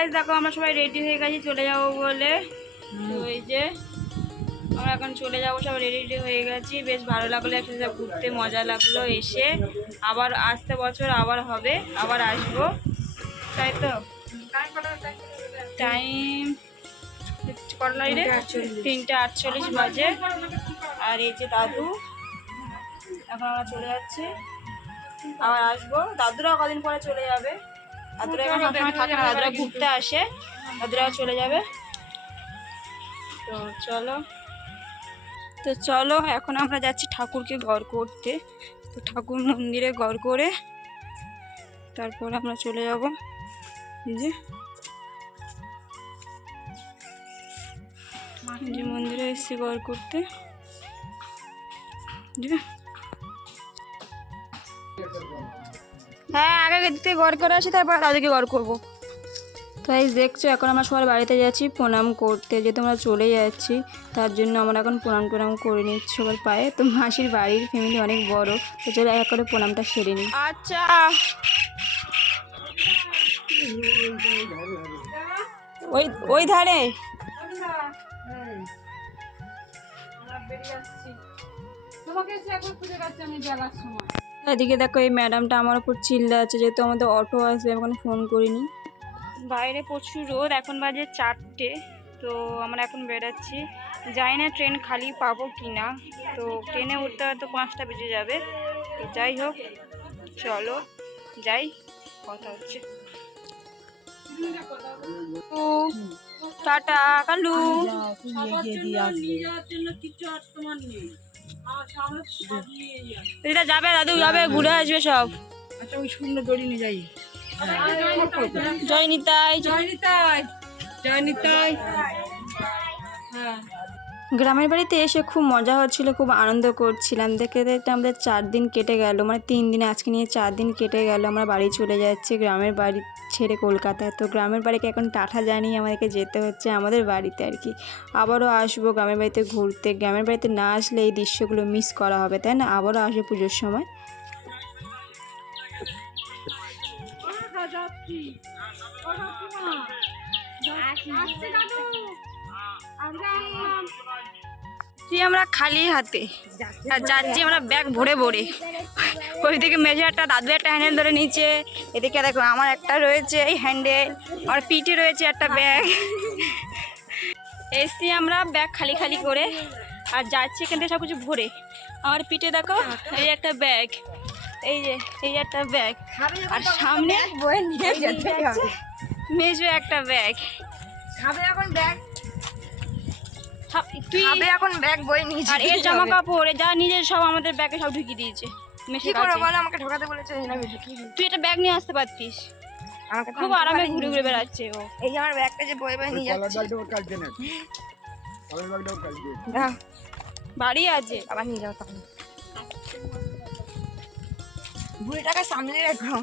Guys দেখো আমরা সবাই রেডি হয়ে গেছি চলে যাবো বলে। তো এই যে আমরা এখন চলে যাবো, সব রেডি হয়ে গেছি। বেশ ভালো লাগলো, একসাথে ঘুরতে মজা লাগলো এসে। আবার আসতে বছর আবার হবে, আবার আসবো, তাই তো। টাইম কটা লাগে? 3:48 বাজে। আর এই যে দাদু, এখন আমরা চলে যাচ্ছি, আবার আসবো। দাদুরাও কদিন পরে চলে যাবে, দাদুরা এখন সবসময় থাকে না, দাদুরা ঘুরতে আসে, দাদুরাও চলে যাবে। তো চলো এখন আমরা যাচ্ছি ঠাকুরকে ঘর করতে। তো ঠাকুর মন্দিরে ঘর করে তারপর আমরা চলে যাব। এই যে মন্দিরে এসেছি ঘর করতে। হ্যাঁ, আগে দিতে ঘর করে আসি, তারপর দাদুকে ঘর করবো। তো এই দেখছো এখন আমরা সবার বাড়িতে যাচ্ছি প্রণাম করতে, যেহেতু আমরা চলে যাচ্ছি তার জন্য আমরা এখন প্রণাম করে নিচ্ছি সবার পায়ে। তো মাসির বাড়ির ফ্যামিলি অনেক বড়, তো চলে এক করে প্রণামটা সেরে নিই। আচ্ছা ওই ধারে এদিকে দেখো এই ম্যাডামটা আমার উপর চিল্লাচ্ছে, যেহেতু আমাদের অটো আসবে, আমি এখন ফোন করিনি। বাইরে প্রচুর রোদ, এখন বাজে 4টে। তো আমরা এখন বেরোচ্ছি, যাই না ট্রেন খালি পাবো কি না। তো ট্রেনে উঠতে হয়তো 5টা বেজে যাবে। তো যাই হোক চলো যাই, কথা হচ্ছে। টাটা কালু। দিদা যাবে, দাদু যাবে, ঘুরে আসবে সব। আচ্ছা ওই সুন্দর দড়ি নিয়ে যাই। জয় নিতাই, জয় নিতাই, জয় নিতাই। হ্যাঁ, গ্রামের বাড়িতে এসে খুব মজা হচ্ছিল, খুব আনন্দ করছিলাম। দেখতে দেখতে আমাদের 4 দিন কেটে গেল, মানে 3 দিনে আজকে নিয়ে 4 দিন কেটে গেল। আমরা বাড়ি চলে যাচ্ছি গ্রামের বাড়ি ছেড়ে কলকাতায়। তো গ্রামের বাড়িকে এখন টাটা জানিয়ে আমাদেরকে যেতে হচ্ছে আমাদের বাড়িতে আর কি। আবারও আসবো গ্রামের বাড়িতে ঘুরতে। গ্রামের বাড়িতে না আসলে এই দৃশ্যগুলো মিস করা হবে, তাই না? আবারও আসবে পুজোর সময়। আমরা খালি হাতে আর যাচ্ছি আমরা ব্যাগ ভরে ভরে। ওইদিকে মেঝে একটা দাদু একটা হ্যান্ডেল ধরে নিচে, এদিকে দেখো আমার একটা রয়েছে এই হ্যান্ডেল, আমার পিঠে রয়েছে একটা ব্যাগ। এসছি আমরা ব্যাগ খালি খালি করে, আর যাচ্ছি এখান থেকে সব কিছু ভরে। আমার পিঠে দেখো এই একটা ব্যাগ, এই যে এই একটা ব্যাগ, আর সামনে মেজো একটা ব্যাগ। এখন ব্যাগ তুই এখন ব্যাগ বই নিয়েছি। আর এর জামা কাপড় যা নিজের সব আমাদের ব্যাগে সব ঢুকিয়ে দিয়েছে। কি করে বল, আমাকে ঢোকাতে বলেছে। তুই একটা ব্যাগ নিয়ে আসতে পারতিস, আমাকে খুব আরামে ঘুরে ঘুরে বেড়াচ্ছে ও। এই আমার ব্যাগটা যে বই বই নিয়ে যাচ্ছে। বাড়ি আছে আবার নিয়ে যাও তখন। বুড়িটাকে সামনে রাখো।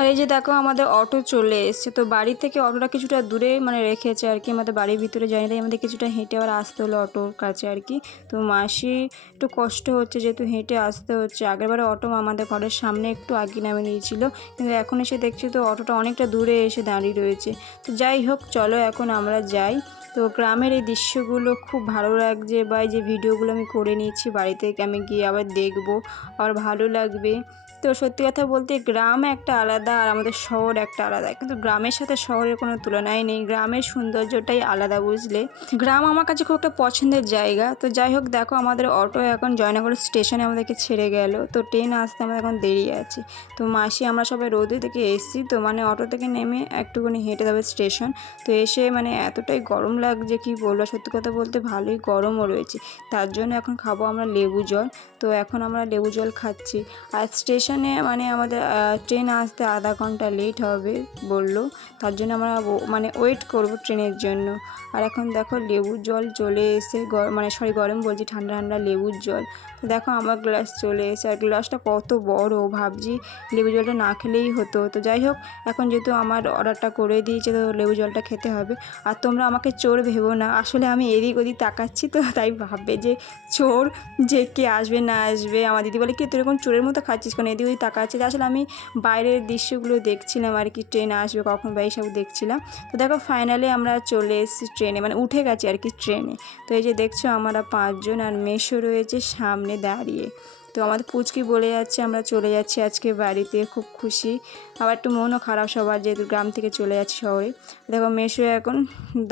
আর এই যে দেখো আমাদের অটো চলে এসছে। তো বাড়ি থেকে অটোটা কিছুটা দূরে মানে রেখেছে আর কি, আমাদের বাড়ির ভিতরে যায়নি, তাই আমাদের কিছুটা হেঁটে আবার আসতে হলো অটোর কাছে আর কি। তো মাসি একটু কষ্ট হচ্ছে যেহেতু হেঁটে আসতে হচ্ছে। আগেরবারে অটো আমাদের ঘরের সামনে একটু আগে নামে নিয়েছিল, কিন্তু এখন এসে দেখছি তো অটোটা অনেকটা দূরে এসে দাঁড়িয়ে রয়েছে। তো যাই হোক চলো এখন আমরা যাই। তো গ্রামের এই দৃশ্যগুলো খুব ভালো লাগছে, বা এই যে ভিডিওগুলো আমি করে নিয়েছি বাড়িতে, আমি গিয়ে আবার দেখবো, আবার ভালো লাগবে। তো সত্যি কথা বলতে গ্রাম একটা আলাদা আর আমাদের শহর একটা আলাদা, কিন্তু গ্রামের সাথে শহরের কোনো তুলনাই নেই। গ্রামের সৌন্দর্যটাই আলাদা, বুঝলে। গ্রাম আমার কাছে খুব একটা পছন্দের জায়গা। তো যাই হোক দেখো আমাদের অটো এখন জয়নগর স্টেশনে আমাদেরকে ছেড়ে গেল। তো ট্রেন আসতে আমাদের এখন দেরি আছে। তো মাসি আমরা সবাই রোদে থেকে এসেছি, তো মানে অটো থেকে নেমে একটুখানি হেঁটে যাবে স্টেশন। তো এসে মানে এতটাই গরম লাগছে কি বলবো, সত্যি কথা বলতে ভালোই গরমও রয়েছে। তার জন্য এখন খাবো আমরা লেবু জল। তো এখন আমরা লেবু জল খাচ্ছি। আর স্টেশনে মানে আমাদের ট্রেন আসতে আধা ঘন্টা লেট হবে বললো, তার জন্য আমরা মানে ওয়েট করব ট্রেনের জন্য। আর এখন দেখো লেবুর জল চলে এসে, মানে গরম বলছি, ঠান্ডা ঠান্ডা লেবুর জল। তো দেখো আমার গ্লাস চলে এসেছে, আর গ্লাসটা কত বড়, ভাবছি লেবু জলটা না খেলেই হতো। তো যাই হোক, এখন যেহেতু আমার অর্ডারটা করে দিয়েছে তো লেবু জলটা খেতে হবে। আর তোমরা আমাকে চোর ভেবো না, আসলে আমি এদিক ওদিক তাকাচ্ছি তো তাই ভাববে যে চোর, যে কে আসবে না আসবে। আমার দিদি বলে কি তুই এরকম চোরের মতো খাচ্ছিস কারণ এদিক ওদিক তাকাচ্ছে। আসলে আমি বাইরের দৃশ্যগুলো দেখছিলাম আর কি, ট্রেন আসবে কখন বা এইসব দেখছিলাম। তো দেখো ফাইনালি আমরা চলে এসেছি ট্রেনে, মানে উঠে গেছি আর কি ট্রেনে। তো এই যে দেখছো আমরা 5 জন, আর মেশো রয়েছে সামনে দাঁড়িয়ে। তো আমাদের পুচকি বলে যাচ্ছে আমরা চলে যাচ্ছি আজকে বাড়িতে, খুব খুশি। আবার একটু মনও খারাপ সবার, যেহেতু গ্রাম থেকে চলে যাচ্ছি শহরে। দেখো মেশো এখন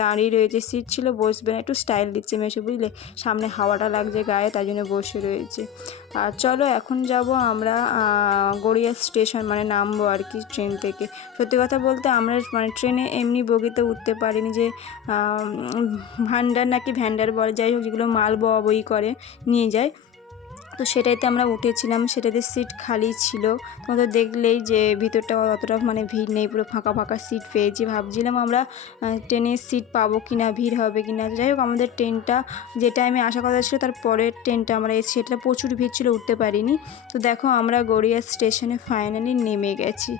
দাঁড়িয়ে রয়েছে, সিট ছিল বসবে না, একটু স্টাইল দিচ্ছে মেশো, বুঝলে, সামনে হাওয়াটা লাগছে গায়ে তাই জন্য বসে রয়েছে। আর চলো এখন যাব আমরা গড়িয়া স্টেশন, মানে নামবো আর কি ট্রেন থেকে। সত্যি কথা বলতে আমরা মানে ট্রেনে এমনি বগিতে উঠতে পারিনি, যে ভান্ডার নাকি ভ্যান্ডার বলে, যাই হোক যেগুলো মাল বওয়া বই করে নিয়ে যায়, তো সেটাইতে আমরা উঠেছিলাম। সেটাতে সিট খালি ছিল। তোমরা দেখলেই যে ভিতরটা অতটা মানে ভিড় নেই, পুরো ফাঁকা ফাঁকা সিট পেয়েছি। ভাবছিলাম আমরা ট্রেনের সিট পাবো কি না, ভিড় হবে কি না। যাই হোক আমাদের ট্রেনটা যে টাইমে আসা কথা ছিল তার পরের ট্রেনটা আমরা এসেছি, সেটা প্রচুর ভিড় ছিল, উঠতে পারিনি। তো দেখো আমরা গড়িয়া স্টেশনে ফাইনালি নেমে গেছি।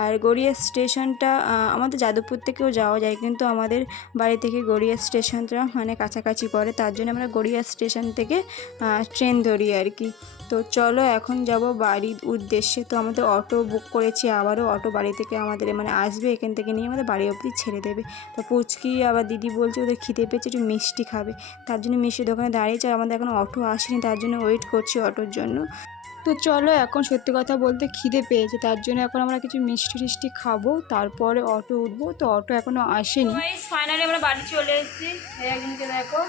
আর গড়িয়া স্টেশনটা আমাদের যাদবপুর থেকেও যাওয়া যায়, কিন্তু আমাদের বাড়ি থেকে গড়িয়া স্টেশনটা মানে কাছাকাছি পড়ে, তার জন্য আমরা গড়িয়া স্টেশন থেকে ট্রেন ধরি আর কি। তো চলো এখন যাব বাড়ির উদ্দেশ্যে। তো আমাদের অটো বুক করেছি, আবারও অটো বাড়ি থেকে আমাদের মানে আসবে, এখান থেকে নিয়ে আমাদের বাড়ি অবধি ছেড়ে দেবে। তো পুচকি আবার দিদি বলছে ওদের খিদে পেয়েছে, একটু মিষ্টি খাবে, তার জন্য মিষ্টির দোকানে দাঁড়িয়েছে। আর আমাদের এখন অটো আসেনি, তার জন্য ওয়েট করছি অটোর জন্য। তো চলো এখন সত্যি কথা বলতে খিদে পেয়েছে, তার জন্য এখন আমরা কিছু মিষ্টি টিষ্টি খাবো, তারপরে অটো উঠবো। তো অটো এখনও আসেনি। ফাইনালি আমরা বাড়ি চলে এসেছি। একদিনকে দেখো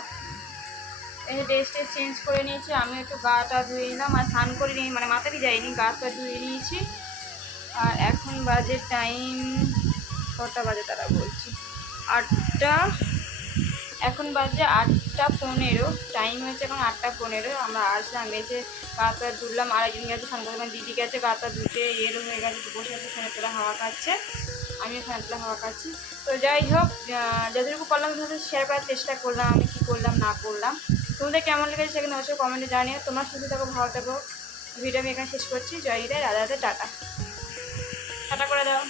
এই যে ড্রেস টেস চেঞ্জ করে নিয়েছি, আমি একটু গাটা ধুয়ে নিলাম, আর স্নান করে নিই, মানে মাথাটি যাইনি, গাটা ধুয়ে নিয়েছি। আর এখন বাজে টাইম কটা বাজে তারা বলছি 8টা, এখন বাজে 8টা 15, টাইম হয়েছে এখন 8টা 15। আমরা আসলাম, এসে গাটা ধুলাম, আর একজন গেছে স্নান করতে, মানে দিদি গেছে গাটা ধুতে, এলো হয়ে গেছে, বসে আছে ফ্যানের তলা হাওয়া খাচ্ছে, আমিও ফ্যানের তলা হাওয়া খাচ্ছি। তো যাই হোক যতটুকু পারলাম তোমাদের শেয়ার করার চেষ্টা করলাম আমি কী করলাম না করলাম। তোমাদের কেমন লেগেছে সেখানে অবশ্যই কমেন্টে জানিও। তোমার সুস্থ থাকো, ভালো থাকো। ভিডিও আমি এখানে শেষ করছি। জয় হিন্দ, রাধা রাধে, টাটা টাটা করে দাও।